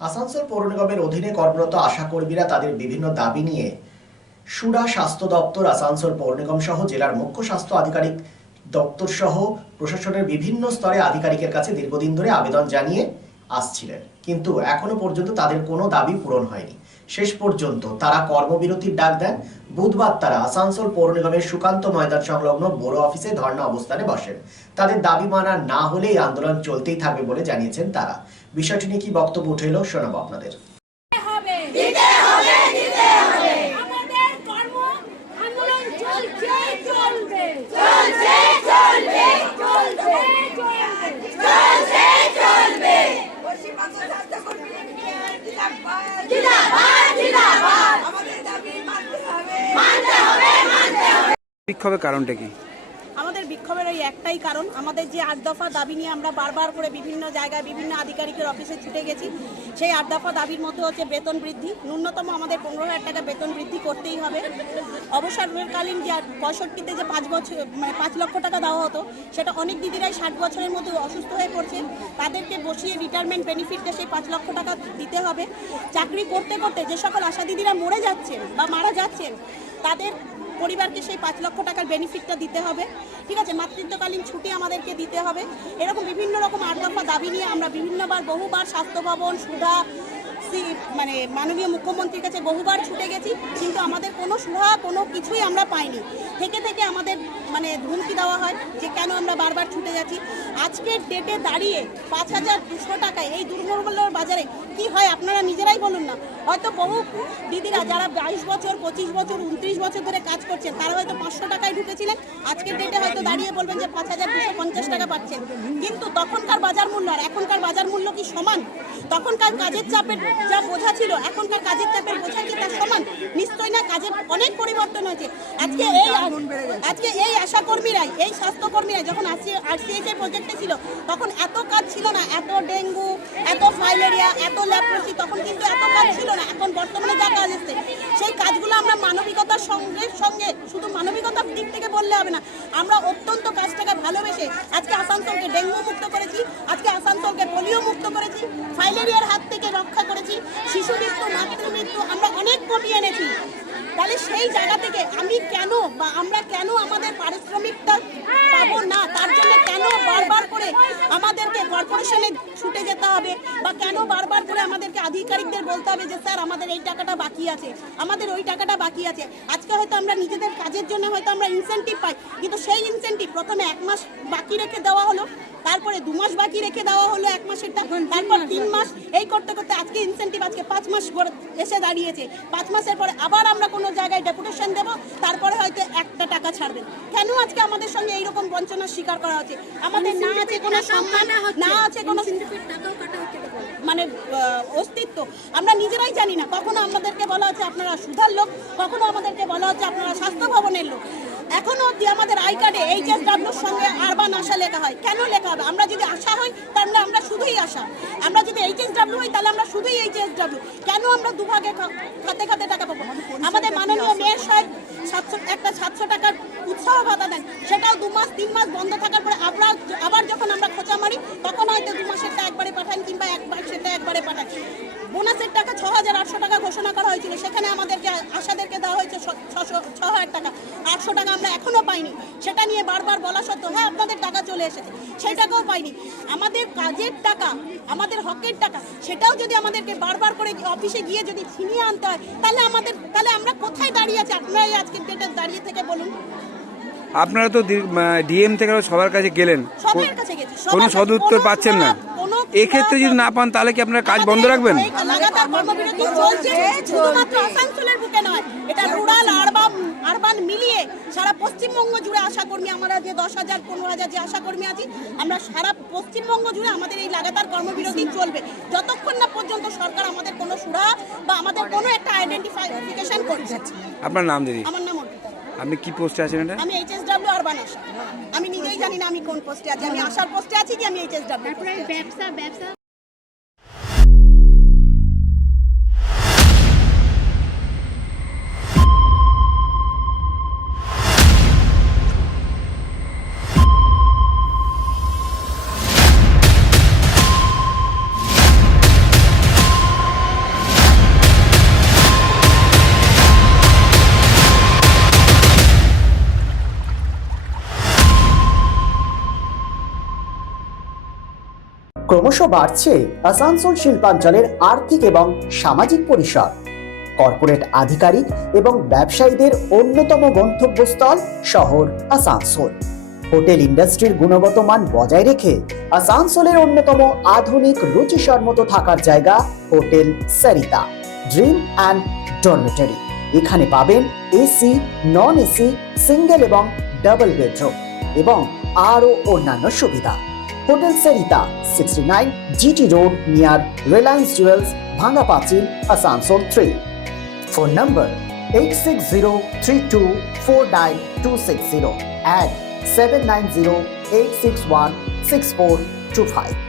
আসানসোল পৌর নিগমের অধীনে কর্মরত আশাকর্মীরা তাদের বিভিন্ন দাবি নিয়ে সুরা স্বাস্থ্য দপ্তর, আসানসোল পৌর নিগম সহ জেলার মুখ্য স্বাস্থ্য আধিকারিক দপ্তর সহ প্রশাসনের বিভিন্ন স্তরে আধিকারিকের কাছে দীর্ঘদিন ধরে আবেদন জানিয়ে আসছিলেন, কিন্তু এখনো পর্যন্ত তাদের কোনো দাবি পূরণ হয়নি। শেষ পর্যন্ত তারা কর্মবিরতির ডাক দেন। বুধবার তারা আসানসোল পৌর নিগমের সুকান্ত ময়দান সংলগ্ন বড় অফিসে ধর্ণা অবস্থানে বসেন। তাদের দাবি মানা না হলে এই আন্দোলন চলতেই থাকবে বলে জানিয়েছেন তারা। বিষয়টি নিয়ে কি বক্তব্য উঠে এলো শোনাবো আপনাদের। বিক্ষোভের কারণটা কি? আমাদের বিক্ষোভের ওই একটাই কারণ, আমাদের যে 8 দফা দাবি নিয়ে আমরা বারবার করে বিভিন্ন জায়গায় বিভিন্ন আধিকারিকের অফিসে ছুটে গেছি। সেই 8 দফা দাবির মধ্যে হচ্ছে বেতন বৃদ্ধি, ন্যূনতম আমাদের 15,000 টাকা বেতন বৃদ্ধি করতেই হবে। অবসরকালীন যে 65-তে যে 5 লক্ষ টাকা দেওয়া হতো, সেটা অনেক দিদিরাই 60 বছরের মধ্যে অসুস্থ হয়ে পড়ছে, তাদেরকে বসিয়ে রিটায়ারমেন্ট বেনিফিটটা সেই 5 লক্ষ টাকা দিতে হবে। চাকরি করতে করতে যে সকল আশা দিদিরা মরে যাচ্ছেন বা মারা যাচ্ছেন, তাদের পরিবারকে সেই 5 লক্ষ টাকার বেনিফিটটা দিতে হবে। ঠিক আছে, মাতৃত্বকালীন ছুটি আমাদেরকে দিতে হবে। এরকম বিভিন্ন রকম 8 দফা দাবি নিয়ে আমরা বহুবার স্বাস্থ্য ভবন, সুধা, মানে মাননীয় মুখ্যমন্ত্রীর কাছে বহুবার ছুটে গেছি, কিন্তু আমাদের কোনো সুরাহা কোনো কিছুই আমরা পাইনি। থেকে আমাদের মানে ধমকি দেওয়া হয় যে কেন আমরা বারবার ছুটে যাচ্ছি। আজকের ডেটে দাঁড়িয়ে 5,200 টাকায় এই দুর্মূল্যর বাজারে কি হয় আপনারা নিজেরাই বলুন না। হয়তো বহু দিদিরা যারা 22 বছর, 25 বছর, 29 বছর ধরে কাজ করছেন, তারা হয়তো 500 টাকায় ঢুকেছিলেন, আজকের ডেটে হয়তো দাঁড়িয়ে বলবেন যে 5,250 টাকা পাচ্ছেন। কিন্তু তখনকার বাজার মূল্য আর এখনকার বাজার মূল্য কি সমান? তখনকার কাজের চাপের যা বোঝা ছিল, এখনকার কাজের চাপের বোঝা কি তার সমান? নিশ্চয়ই না। কাজের অনেক পরিবর্তন হয়েছে। আজকে এই আশাকর্মীরাই, এই স্বাস্থ্যকর্মীরাই যখন আরসিএইচএর প্রজেক্টে ছিল, তখন এত কাজ ছিল না, এত ডেঙ্গু, এত ফাইলেরিয়া, এত ল্যাপ্রসি, তখন কিন্তু এত কাজ ছিল না। এখন বর্তমানে যা কাজ এসছে, সেই কাজগুলো আমরা মানবিকতার সঙ্গে শুধু মানবিকতার দিক থেকে বললে হবে না, আমরা অত্যন্ত কাজটাকে ভালোবেসে আজকে আসানসোলকে ডেঙ্গু মুক্ত করেছি, আজকে আসানসোলকে পোলিও মুক্ত করেছি, ফাইলেরিয়ার হাত থেকে রক্ষা করেছি, শিশু মৃত্যু, মাতৃমৃত্যু আমরা অনেক কমিয়ে এনেছি। তাহলে সেই জায়গা থেকে আমরা কেন আমাদের পারিশ্রমিকটা পাবো না? তার জন্য কেন বারবার করে আমাদেরকে কর্পোরেশনে ছুটে যেতে হবে, বা কেন বারবার করে আমাদেরকে আধিকারিকদের বলতে হবে যে স্যার আমাদের এই টাকাটা বাকি আছে, আমাদের ওই টাকাটা বাকি আছে? আজকে হয়তো আমরা নিজেদের কাজের জন্য হয়তো আমরা ইনসেন্টিভ পাই, কিন্তু সেই ইনসেন্টিভ প্রথমে 1 মাস বাকি রেখে দেওয়া হলো, তারপরে 2 মাস বাকি রেখে দেওয়া হলো 1 মাসেরটা, তারপর 3 মাস, এই করতে করতে আজকে ইনসেন্টিভ আজকে 5 মাস এসে দাঁড়িয়েছে। 5 মাসের পরে আবার আমরা কোনো জায়গায় ডেপুটেশন দেবো, তারপরে হয়তো একটা টাকা ছাড়বেন। কেন আজকে আমাদের সঙ্গে এইরকম বঞ্চনার শিকার করা হচ্ছে? আমাদের না আছে কোনো সম্মান, না আছে কোনো মানে অস্তিত্ব, আমরা নিজেরাই জানি না। কখনো আমাদেরকে বলা হচ্ছে আপনারা সুধার লোক, কখনো আমাদেরকে বলা হচ্ছে আপনারা স্বাস্থ্য ভবনের লোক। এখনো অব্দি আমাদের আই কার্ডে HSWর সঙ্গে আরবান আশা লেখা হয়। কেন লেখা হবে? আমরা যদি আশা হই তাহলে আমরা শুধুই আশা, আমরা যদি HSW হই তাহলে আমরা শুধুই HSW। কেন আমরা দুভাগে খাতে টাকা পাবো? আমাদের মাননীয় মেয়র সাহেব 700 টাকার উৎসাহ ভাতা দেন, সেটাও 2 মাস 3 মাস বন্ধ থাকার পরে আবার যখন আমরা খোঁচা মারি, তখন হয়তো 2 মাসেরটা একবারে পাঠান, কিংবা সেটা একবারে পাঠান। বোনাসের টাকা 6,800 টাকা ঘোষণা করা হয়েছিল, সেখানে আমাদেরকে আশাদেরকে দেওয়া হয়েছে 6,000 টাকা, 800 টাকা আমরা এখনো পাইনি। সেটা নিয়ে বারবার বলা সত্ত্বেও হ্যাঁ আপনাদের টাকা চলে এসেছে, সেই টাকাও পাইনি। আমাদের কাজের টাকা, আমাদের হকের টাকা, সেটাও যদি আমাদেরকে বারবার করে অফিসে গিয়ে যদি ছিনিয়ে আনতে হয়, তাহলে আমরা কোথায় দাঁড়িয়ে আছি? আপনারাই আজকের ডেটে দাঁড়িয়ে থেকে বলুন। আপনারা তো ডিএম থেকে সবার কাছে গেলেন, সবার কাছে গেছি, কোনো সদুত্তর পাচ্ছেন না। এক্ষেত্রে যদি না পান তাহলে কি আপনারা কাজ বন্ধ রাখবেন? লাগাতার কর্মবিরতি চলছে, শুধুমাত্র আসানসোলের বুকে নয়, এটা রুরাল আরবান মিলিয়ে সারা পশ্চিমবঙ্গ জুড়ে আশাকর্মী, আমরা যে 10,000 15,000 যে আশাকর্মী আছি, আমরা সারা পশ্চিমবঙ্গ জুড়ে আমাদের এই লাগাতার কর্মবিরতি চলবে, যতক্ষণ না পর্যন্ত সরকার আমাদের কোনো সুরাহা বা আমাদের কোনো একটা আইডেন্টিফিকেশন করছে। আপনার নাম দিদি? আমার নাম অর্পিতা। আপনি কি পোস্টে আছেন? এটা আমি HSW আরবান আশা। আমি নিজেই জানি না আমি কোন পোস্টে আছি, আমি আশার পোস্টে আছি কি আমি HSW। ব্যবসা ক্রমশ বাড়ছে আসানসোল শিল্পাঞ্চলের আর্থিক এবং সামাজিক পরিসর। কর্পোরেট আধিকারিক এবং ব্যবসায়ীদের অন্যতম গন্তব্যস্থল শহর আসানসোল। হোটেল ইন্ডাস্ট্রির গুণগত মান বজায় রেখে আসানসোলের অন্যতম আধুনিক রুচিসম্মত থাকার জায়গা hotel Sarita dream and dormitory. এখানে পাবেন এসি, নন এসি, সিঙ্গেল এবং ডাবল বেডরুম এবং আরও অন্যান্য সুবিধা। Hotel Sarita 69 GT road near Reliance jewels, ভাঙ্গা পাঁচিল, আসানসোল 3। Phone number 8603249260 and 7908616425।